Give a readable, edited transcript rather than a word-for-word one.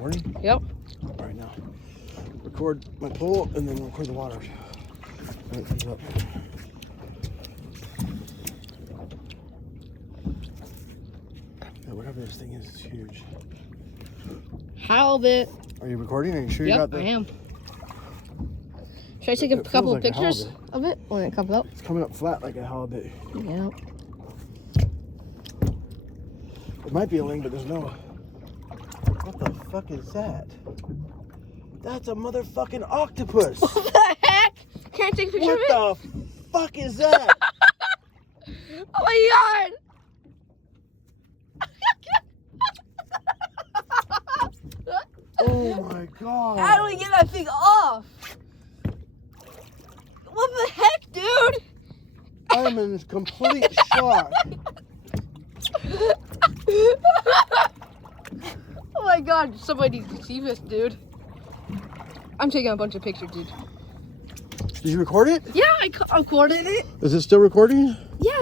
recording? Yep. All right, now record my pool and then record the water. When it comes up. Yeah, whatever this thing is, it's huge. Halibut. Are you recording? Are you sure you got Yep, the? I am. Should I take a It feels couple like a pictures halibut. of it when it comes up? It's coming up flat like a halibut. Yeah. It might be a ling, but there's no. What the fuck is that? That's a motherfucking octopus. What the heck? Can I take a picture What of it? the fuck is that? Oh my god! Oh my god. How do we get that thing off? What the heck, dude? I'm in complete shock. Oh my god, somebody needs to see this, dude. I'm taking a bunch of pictures, dude. Did you record it? Yeah, I recorded it. Is it still recording? Yeah,